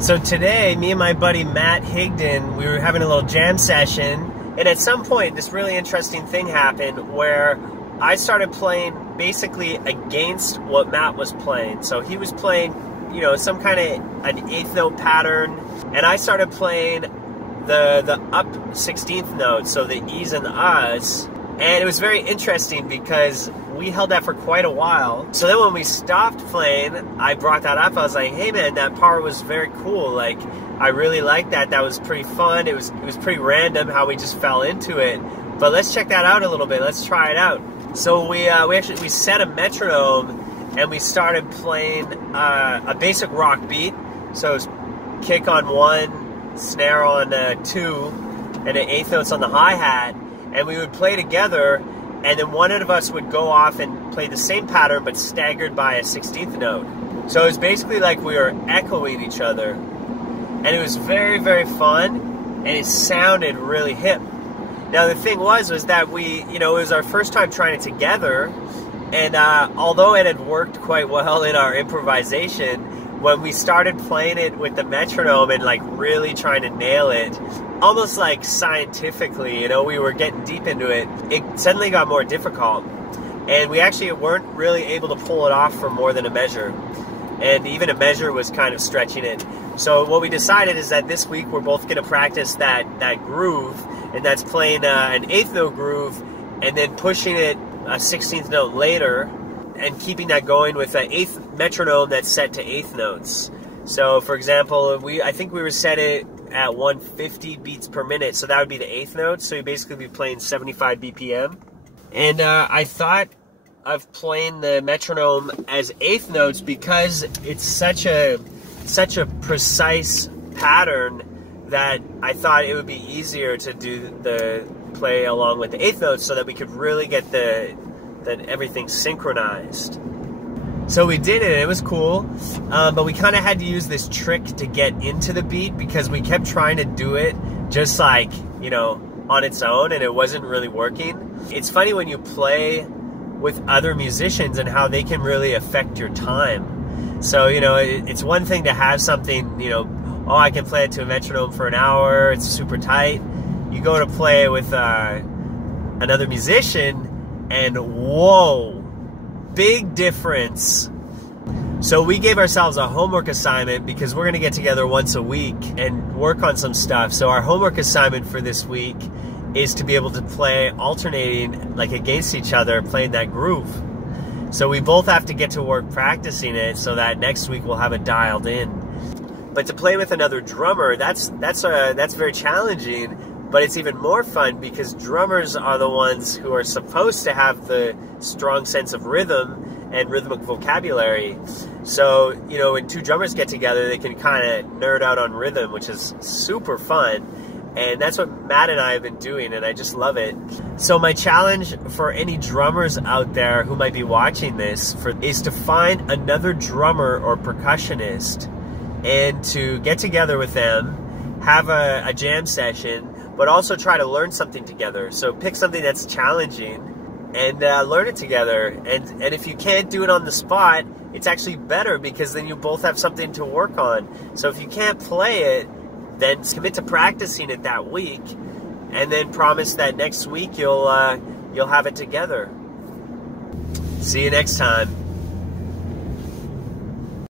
So today, me and my buddy Matt Higdon, we were having a little jam session, and at some point this really interesting thing happened where I started playing basically against what Matt was playing. So he was playing, you know, some kind of an 8th note pattern, and I started playing the up 16th note, so the E's and the U's, and it was very interesting because we held that for quite a while. So then when we stopped playing, I brought that up. I was like, hey man, that part was very cool. Like, I really liked that. That was pretty fun. It was pretty random how we just fell into it. But let's check that out a little bit. Let's try it out. So we set a metronome and we started playing a basic rock beat. So it was kick on 1, snare on 2, and an 8th notes on the hi-hat. And we would play together, and then one of us would go off and play the same pattern but staggered by a 16th note. So it was basically like we were echoing each other. And it was very, very fun, and it sounded really hip. Now the thing was that it was our first time trying it together, and although it had worked quite well in our improvisation, when we started playing it with the metronome and like really trying to nail it, almost like scientifically, we were getting deep into it, it suddenly got more difficult. And we actually weren't really able to pull it off for more than a measure. And even a measure was kind of stretching it. So what we decided is that this week we're both going to practice that groove, and that's playing an 8th note groove and then pushing it a 16th note later and keeping that going with an 8th metronome that's set to 8th notes. So for example, I think we were set it at 150 beats per minute, so that would be the 8th note. So you basically be playing 75 BPM. And I thought of playing the metronome as 8th notes because it's such a precise pattern that I thought it would be easier to do the play along with the 8th notes so that we could really get that everything synchronized. So we did it, and it was cool, but we kind of had to use this trick to get into the beat because we kept trying to do it just like, on its own, and it wasn't really working. It's funny when you play with other musicians and how they can really affect your time. So, it's one thing to have something, oh, I can play it to a metronome for an hour, it's super tight. You go to play with another musician, and whoa, big difference. So we gave ourselves a homework assignment because we're going to get together once a week and work on some stuff. So our homework assignment for this week is to be able to play alternating, like against each other, playing that groove. So we both have to get to work practicing it so that next week we'll have it dialed in. But to play with another drummer, that's very challenging. But it's even more fun because drummers are the ones who are supposed to have the strong sense of rhythm and rhythmic vocabulary. So, when two drummers get together, they can kind of nerd out on rhythm, which is super fun. And that's what Matt and I have been doing, and I just love it. So my challenge for any drummers out there who might be watching this is to find another drummer or percussionist and to get together with them, have a jam session, but also try to learn something together. So pick something that's challenging and learn it together. And if you can't do it on the spot, it's actually better because then you both have something to work on. So if you can't play it, then commit to practicing it that week, and then promise that next week you'll have it together. See you next time.